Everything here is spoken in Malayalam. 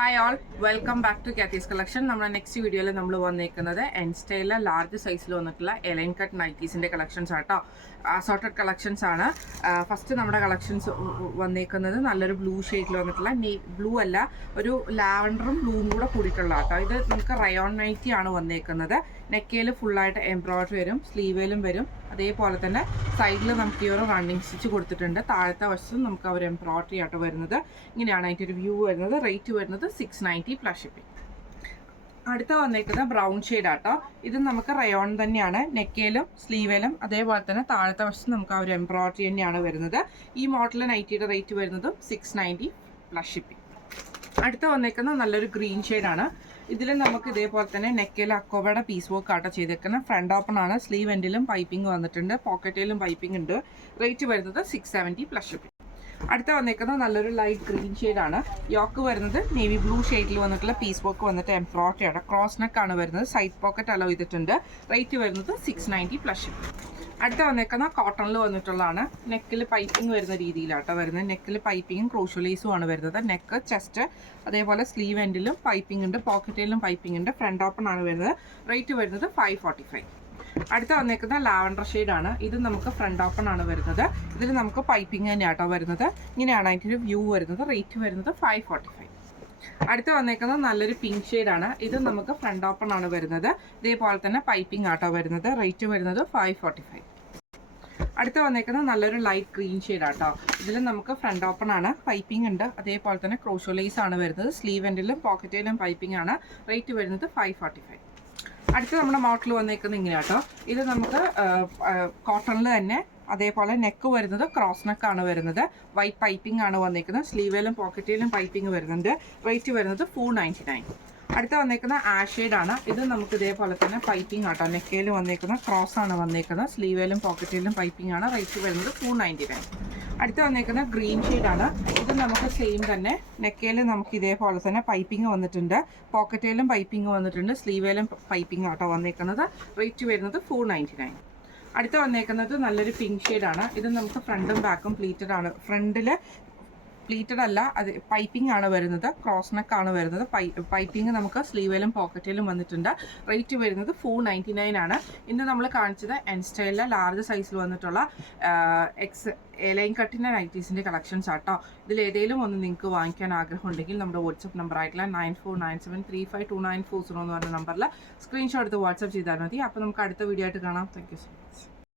Hi all, welcome back to Kathy's collection. നമ്മുടെ നെക്സ്റ്റ് വീഡിയോയിൽ നമ്മൾ വന്നേക്കുന്നത് എൻ സ്റ്റൈലിലെ ലാർജ് സൈസിൽ വന്നിട്ടുള്ള എലൈൻ കട്ട് നൈറ്റീസിൻ്റെ കളക്ഷൻസ് ആട്ടോ. അസോർട്ടഡ് കളക്ഷൻസ് ആണ്. ഫസ്റ്റ് നമ്മുടെ കളക്ഷൻസ് വന്നേക്കുന്നത് നല്ലൊരു ബ്ലൂ ഷെയ്ഡിൽ വന്നിട്ടുള്ള ബ്ലൂ അല്ല, ഒരു ലാവൻഡറും ബ്ലൂവും കൂടെ കൂടിയിട്ടുള്ള ആട്ടോ. ഇത് നമുക്ക് റയോൺ നൈറ്റി ആണ് വന്നേക്കുന്നത്. നെക്കയിൽ ഫുള്ളായിട്ട് എംബ്രോയ്ഡറി വരും, സ്ലീവേലും വരും. അതേപോലെ തന്നെ സൈഡിൽ നമുക്ക് ഈ ഒരു റണ്ണിങ് സ്റ്റിച്ച് കൊടുത്തിട്ടുണ്ട്. താഴത്തെ വശത്തും നമുക്ക് ആ ഒരു എംബ്രോയ്ഡറി ആട്ടോ വരുന്നത്. ഇങ്ങനെയാണ് അതിൻ്റെ ഒരു വ്യൂ വരുന്നത്. റേറ്റ് വരുന്നത് 690 പ്ലസ് ഷിപ്പിംഗ്. അടുത്ത വന്നേക്കുന്നത് ബ്രൗൺ ഷെയ്ഡ് ആട്ടോ. ഇത് നമുക്ക് റയോൺ തന്നെയാണ്. നെക്കയിലും സ്ലീവേലും അതേപോലെ തന്നെ താഴത്തെ വശത്ത് നമുക്ക് ആ ഒരു എംബ്രോയ്ഡറി തന്നെയാണ് വരുന്നത്. ഈ മോഡൽ നൈറ്റിയുടെ റേറ്റ് വരുന്നതും 690 പ്ലസ് ഷിപ്പിംഗ്. അടുത്ത വന്നേക്കുന്നത് നല്ലൊരു ഗ്രീൻ ഷെയ്ഡാണ്. ഇതിൽ നമുക്ക് ഇതേപോലെ തന്നെ നെക്കയിൽ അക്കോബയുടെ പീസ് വർക്ക് ആട്ടോ ചെയ്തേക്കുന്നത്. ഫ്രണ്ട് ഓപ്പൺ ആണ്. സ്ലീവ് എൻഡിലും പൈപ്പിംഗ് വന്നിട്ടുണ്ട്, പോക്കറ്റിലും പൈപ്പിംഗ് ഉണ്ട്. റേറ്റ് വരുന്നത് 670 പ്ലസ് ഷിപ്പിംഗ്. അടുത്ത വന്നേക്കുന്നത് നല്ലൊരു ലൈറ്റ് ഗ്രീൻ ഷെയ്ഡാണ്. യോക്ക് വരുന്നത് നേവി ബ്ലൂ ഷെയ്ഡിൽ വന്നിട്ടുള്ള പീസ് വർക്ക് വന്നിട്ട് എംബ്രോയ്ഡറി ആണ്. ക്രോസ് നെക്ക് ആണ് വരുന്നത്. സൈഡ് പോക്കറ്റ് അലോ ചെയ്തിട്ടുണ്ട്. റേറ്റ് വരുന്നത് 690 പ്ലസ് ഷിപ്പിംഗ്. അടുത്ത വന്നേക്കുന്ന കോട്ടണിൽ വന്നിട്ടുള്ളതാണ്. നെക്കിൽ പൈപ്പിംഗ് വരുന്ന രീതിയിലാട്ടോ വരുന്നത്. നെക്കിൽ പൈപ്പിങ്ങും ക്രോഷ്യലൈസും ആണ് വരുന്നത്. നെക്ക്, ചെസ്റ്റ്, അതേപോലെ സ്ലീവ് എൻഡിലും പൈപ്പിംഗ് ഉണ്ട്, പോക്കറ്റിലും പൈപ്പിംഗ് ഉണ്ട്. ഫ്രണ്ട് ഓപ്പൺ ആണ് വരുന്നത്. റേറ്റ് വരുന്നത് 545. അടുത്ത വന്നേക്കുന്ന ലാവൻഡർ ഷെയ്ഡാണ്. ഇത് നമുക്ക് ഫ്രണ്ട് ഓപ്പൺ ആണ് വരുന്നത്. ഇതിൽ നമുക്ക് പൈപ്പിംഗ് തന്നെയാട്ടോ വരുന്നത്. ഇങ്ങനെയാണ് അതിൻ്റെ ഒരു വ്യൂ വരുന്നത്. റേറ്റ് വരുന്നത് 545. അടുത്ത് വന്നേക്കുന്നത് നല്ലൊരു പിങ്ക് ഷെയ്ഡാണ്. ഇത് നമുക്ക് ഫ്രണ്ട് ഓപ്പൺ ആണ് വരുന്നത്. ഇതേപോലെ തന്നെ പൈപ്പിംഗ് ആട്ടോ വരുന്നത്. റേറ്റ് വരുന്നത് 545. അടുത്ത് വന്നേക്കുന്നത് നല്ലൊരു ലൈറ്റ് ഗ്രീൻ ഷെയ്ഡാട്ടോ. ഇതിൽ നമുക്ക് ഫ്രണ്ട് ഓപ്പൺ ആണ്, പൈപ്പിംഗ് ഉണ്ട്, അതേപോലെ തന്നെ ക്രോഷ്യലൈസ് ആണ് വരുന്നത്. സ്ലീവ് എൻഡിലും പോക്കറ്റിലും പൈപ്പിംഗ് ആണ്. റേറ്റ് വരുന്നത് 545. അടുത്ത് നമ്മുടെ മോഡൽ വന്നേക്കുന്നത് ഇങ്ങനെയാട്ടോ. ഇത് നമുക്ക് കോട്ടണിൽ തന്നെ, അതേപോലെ നെക്ക് വരുന്നത് ക്രോസ് നെക്കാണ് വരുന്നത്. വൈറ്റ് പൈപ്പിംഗ് ആണ് വന്നേക്കുന്നത്. സ്ലീവിലും പോക്കറ്റിലും പൈപ്പിംഗ് വരുന്നുണ്ട്. റേറ്റ് വരുന്നത് 499. അടുത്ത വന്നേക്കുന്ന ആഷ് ഷെയ്ഡാണ്. ഇത് നമുക്ക് ഇതേപോലെ തന്നെ പൈപ്പിംഗ് ആട്ടോ. നെക്കയിൽ വന്നേക്കുന്ന ക്രോസ് ആണ് വന്നേക്കുന്നത്. സ്ലീവിലും പോക്കറ്റിലും പൈപ്പിംഗ് ആണ്. റേറ്റ് വരുന്നത് 499. അടുത്ത് വന്നേക്കുന്ന ഗ്രീൻ ഷെയ്ഡാണ്. ഇത് നമുക്ക് സെയിം തന്നെ. നെക്കയിൽ നമുക്ക് ഇതേപോലെ തന്നെ പൈപ്പിംഗ് വന്നിട്ടുണ്ട്. പോക്കറ്റിലും പൈപ്പിംഗ് വന്നിട്ടുണ്ട്. സ്ലീവിലും പൈപ്പിംഗ് ആട്ടോ വന്നേക്കുന്നത്. റേറ്റ് വരുന്നത് 499. അടുത്ത് വന്നേക്കുന്നത് നല്ലൊരു പിങ്ക് ഷെയ്ഡാണ്. ഇത് നമുക്ക് ഫ്രണ്ടും ബാക്കും പ്ലീറ്റഡ് ആണ്. ഫ്രണ്ടിൽ പ്ലീറ്റഡ് അല്ല, അത് പൈപ്പിംഗ് ആണ് വരുന്നത്. ക്രോസ് നെക്ക് ആണ് വരുന്നത്. പൈപ്പിംഗ് നമുക്ക് സ്ലീവിലും പോക്കറ്റിലും വന്നിട്ടുണ്ട്. റേറ്റ് വരുന്നത് 499 ആണ്. ഇന്ന് നമ്മൾ കാണിച്ചത് എൻ സ്റ്റൈലിലെ ലാർജ് സൈസിൽ വന്നിട്ടുള്ള എലൈൻ കട്ടിൻ്റെ നൈറ്റീസിൻ്റെ കളക്ഷൻസ് ആട്ടോ. ഇതിൽ ഏതെങ്കിലും ഒന്ന് നിങ്ങൾക്ക് വാങ്ങിക്കാൻ ആഗ്രഹം ഉണ്ടെങ്കിൽ നമ്മുടെ വാട്സപ്പ് നമ്പർ ആയിട്ടുള്ള 9497352940 എന്ന് പറഞ്ഞ നമ്പറിൽ സ്ക്രീൻഷോട്ട് എടുത്ത് വാട്സപ്പ് ചെയ്താൽ മതി. അപ്പോൾ നമുക്ക് അടുത്ത വീഡിയോ ആയിട്ട് കാണാം. Thank you so much.